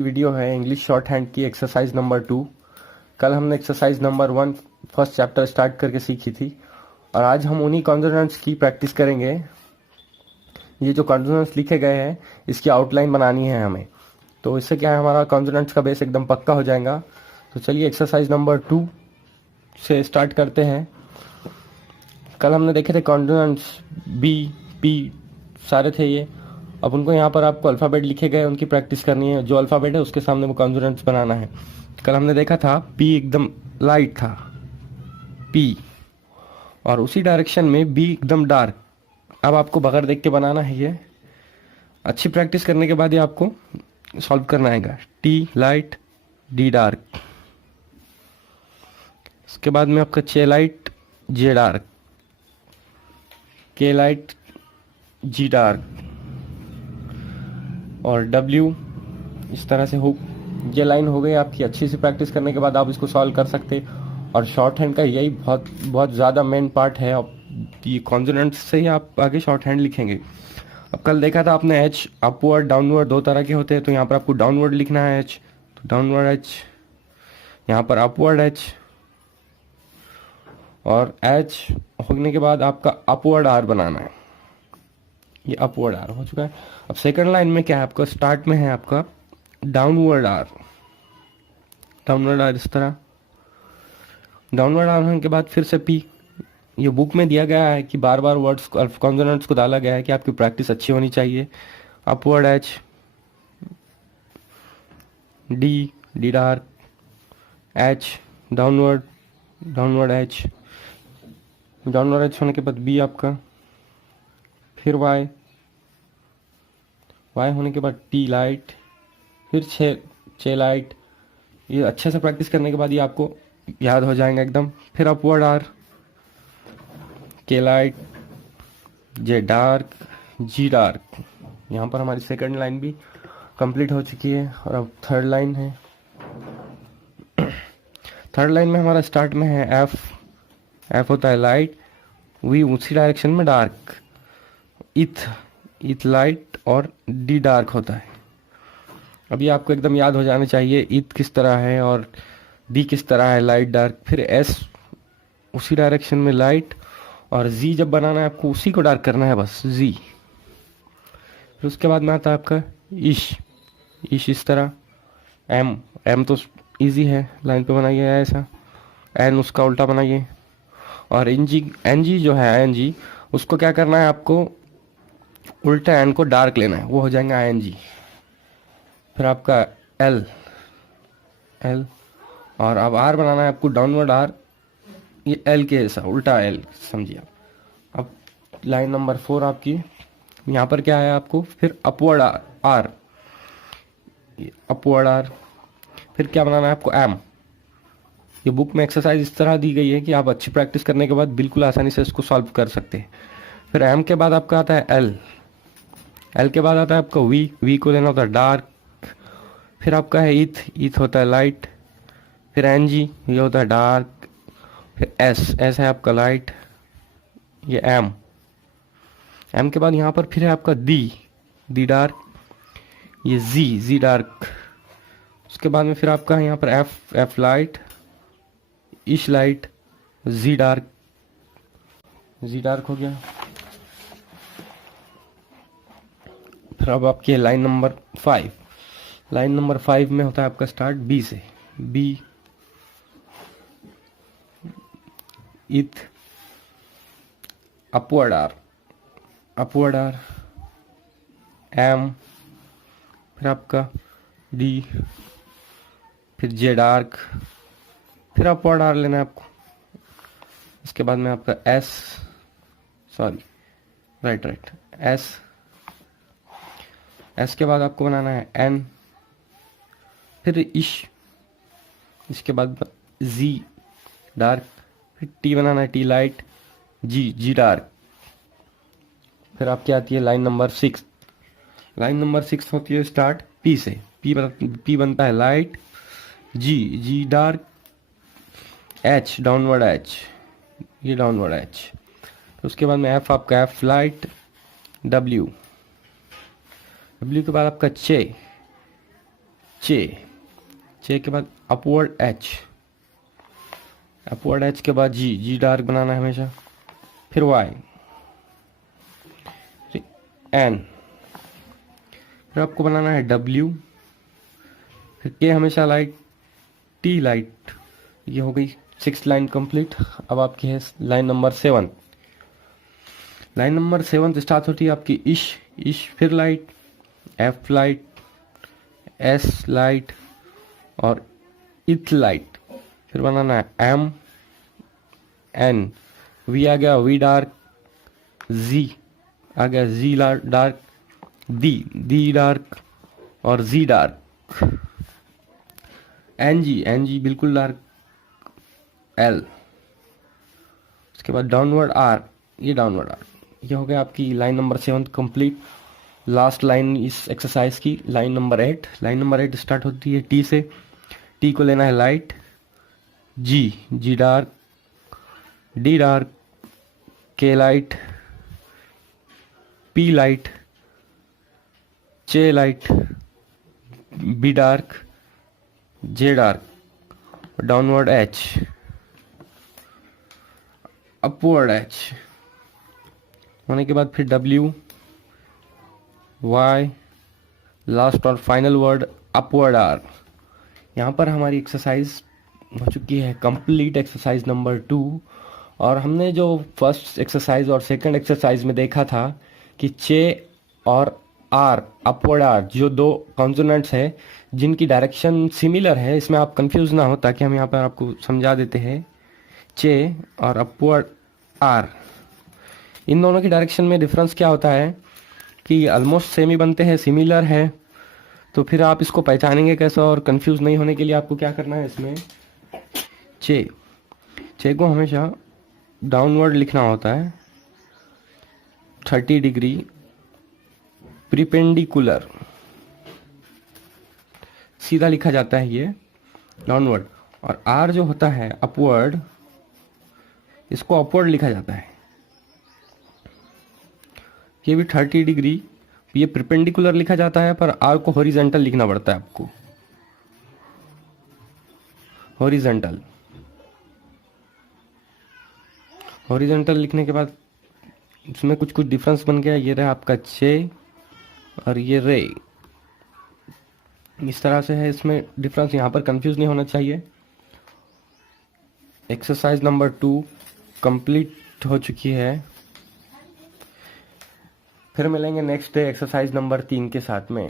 Video है English short hand की exercise number 2। कल हमने exercise number 1 first chapter start करके सीखी थी और आज हम उन्हीं कॉन्सोनेंट्स की प्रैक्टिस करेंगे। ये जो कॉन्सोनेंट्स लिखे गए हैं इसकी आउटलाइन बनानी है हमें, तो इससे क्या है हमारा कॉन्सोनेंट्स का बेस एकदम पक्का हो जाएगा। तो चलिए एक्सरसाइज नंबर 2 से स्टार्ट करते हैं। कल हमने देखे थे कॉन्सोनेंट्स बी पी सारे थे ये। अब उनको यहाँ पर आपको अल्फ़ाबेट लिखे गए उनकी प्रैक्टिस करनी है, जो अल्फ़ाबेट है उसके सामने वो कॉन्सोनेंट्स बनाना है। कल हमने देखा था पी एकदम लाइट था पी, और उसी डायरेक्शन में बी एकदम डार्क। अब आपको बगैर देख के बनाना है ये। अच्छी प्रैक्टिस करने के बाद ये आपको सॉल्व करना आएगा। टी लाइट डी डार्क, इसके बाद में आपका चे लाइट जे डार्क, के लाइट जी डार्क और डब्ल्यू इस तरह से हो। ये लाइन हो गई आपकी। अच्छी सी प्रैक्टिस करने के बाद आप इसको सॉल्व कर सकते। और शॉर्ट हैंड का यही बहुत बहुत ज़्यादा मेन पार्ट है। अब ये कॉन्सोनेंट्स से ही आप आगे शॉर्ट हैंड लिखेंगे। अब कल देखा था आपने एच अपवर्ड डाउनवर्ड दो तरह के होते हैं, तो यहाँ पर आपको डाउनवर्ड लिखना है एच, तो डाउनवर्ड एच, यहाँ पर अपवर्ड एच, और एच होने के बाद आपका अपवर्ड आर बनाना है। ये अपवर्ड आर हो चुका है। अब सेकंड लाइन में क्या है आपका, स्टार्ट में है आपका डाउनवर्ड आर। डाउनवर्ड आर इस तरह, डाउनवर्ड आर होने के बाद फिर से पी। ये बुक में दिया गया है कि बार बार वर्ड्स कॉन्सोनेंट्स को डाला गया है कि आपकी प्रैक्टिस अच्छी होनी चाहिए। Upward H, D D dark, H downward, downward H, downward H होने के बाद बी आपका, फिर वाई, वाई होने के बाद टी लाइट, फिर छे लाइट। ये अच्छे से प्रैक्टिस करने के बाद ये आपको याद हो जाएगा एकदम। फिर अपवर्ड आर, के लाइट जे डार्क जी डार्क। यहाँ पर हमारी सेकंड लाइन भी कंप्लीट हो चुकी है। और अब थर्ड लाइन है। थर्ड लाइन में हमारा स्टार्ट में है एफ, एफ होता है लाइट, वी उसी डायरेक्शन में डार्क, इथ, इथ लाइट और डी डार्क होता है। अभी आपको एकदम याद हो जाना चाहिए इथ किस तरह है और डी किस तरह है, लाइट डार्क। फिर एस उसी डायरेक्शन में लाइट, और जी जब बनाना है आपको उसी को डार्क करना है बस, जी। फिर उसके बाद में आता है आपका इश, इश इस तरह। एम, एम तो इजी है, लाइन पे बनाइए ऐसा। एन उसका उल्टा बनाइए। और एन जी, एन जी जो है एन जी, उसको क्या करना है आपको, उल्टा एन को डार्क लेना है, वो हो जाएगा आई एन जी। फिर आपका एल, एल, और अब आर बनाना है आपको डाउनवर्ड आर, ये एल के ऐसा उल्टा एल समझिए आप। अब लाइन नंबर 4 आपकी, यहाँ पर क्या है आपको, फिर upward R, R, upward R. फिर क्या बनाना है आपको, एम। ये बुक में एक्सरसाइज इस तरह दी गई है कि आप अच्छी प्रैक्टिस करने के बाद बिल्कुल आसानी से इसको सॉल्व कर सकते हैं। फिर एम के बाद आपका आता है एल, एल के बाद आता है आपका वी, वी को लेना होता है डार्क। फिर आपका है इथ, इथ होता है लाइट। फिर एन जी, ये होता है डार्क। फिर एस, एस है आपका लाइट। ये एम, एम के बाद यहाँ पर फिर है आपका डी, डी डार्क। ये जी, जी डार्क। उसके बाद में फिर आपका यहाँ पर एफ, एफ लाइट, इश लाइट, जी डार्क, जी डार्क हो गया। फिर अब आपकी लाइन नंबर 5। लाइन नंबर 5 में होता है आपका स्टार्ट बी से, बी, इथ, upward R, upward R, M, फिर आपका डी, फिर जे डार्क, फिर अपवर्ड आर लेना है आपको। इसके बाद में आपका S, sorry right right, S, S के बाद आपको बनाना है एन, फिर इश, इसके बाद जी डार्क, फिर टी बनाना है टी लाइट, जी, जी डार्क। फिर आपकी आती है लाइन नंबर 6। लाइन नंबर 6 होती है स्टार्ट पी से, पी बनता है लाइट, जी, जी डार्क, एच डाउनवर्ड एच, ये डाउनवर्ड एच। तो उसके बाद में एफ आपका एफ लाइट, डब्ल्यू, डब्ल्यू के बाद आपका चे, चे के बाद अपवर्ड एच, अपवर्ड एच के बाद जी डार्क बनाना है हमेशा, फिर वाई, एन, फिर आपको बनाना है डब्ल्यू, फिर के हमेशा लाइट, टी लाइट। ये हो गई 6 लाइन कंप्लीट। अब आपकी है लाइन नंबर 7। लाइन नंबर 7 से स्टार्ट होती है आपकी इश फिर light, F light, S light और इथ लाइट। फिर बनाना है एम, एन, वी आ गया वी डार्क, जी आ गया जी डार्क, डी डार्क और जी डार्क, एन जी बिल्कुल डार्क, एल, उसके बाद डाउनवर्ड आर, ये डाउनवर्ड आर। ये हो गया आपकी line number 7 complete. Last line इस एक्सरसाइज की line number 8। Line number 8 start होती है टी से। टी को लेना है लाइट, जी डार्क, डी डार्क, के लाइट, पी लाइट, चे light, be dark, J dark, downward H, upward H होने के बाद फिर डब्ल्यू, वाई, लास्ट और फाइनल वर्ड अपवर्ड आर। यहाँ पर हमारी एक्सरसाइज हो चुकी है कंप्लीट, एक्सरसाइज नंबर 2। और हमने जो फर्स्ट एक्सरसाइज और सेकंड एक्सरसाइज में देखा था कि चे और आर, अपवर्ड आर, जो दो कॉन्सोनेंट्स है जिनकी डायरेक्शन सिमिलर है, इसमें आप कंफ्यूज ना हो, ताकि हम यहाँ पर आपको समझा देते हैं। चे और अपवर्ड आर, इन दोनों की डायरेक्शन में डिफरेंस क्या होता है कि ऑलमोस्ट सेम ही बनते हैं, सिमिलर है। तो फिर आप इसको पहचानेंगे कैसे, और कंफ्यूज नहीं होने के लिए आपको क्या करना है, इसमें चे को हमेशा डाउनवर्ड लिखना होता है, 30 डिग्री प्रिपेंडिकुलर, सीधा लिखा जाता है ये डाउनवर्ड। और आर जो होता है अपवर्ड, इसको अपवर्ड लिखा जाता है। ये भी 30 डिग्री, ये प्रिपेंडिकुलर लिखा जाता है, पर आर को हॉरिजॉन्टल लिखना पड़ता है आपको, हॉरिजॉन्टल। हॉरिजॉन्टल लिखने के बाद इसमें कुछ डिफरेंस बन गया। ये रहा आपका चे और ये रे, इस तरह से है इसमें डिफरेंस। यहाँ पर कंफ्यूज नहीं होना चाहिए। एक्सरसाइज नंबर 2 कंप्लीट हो चुकी है। फिर मिलेंगे नेक्स्ट डे एक्सरसाइज नंबर 3 के साथ में।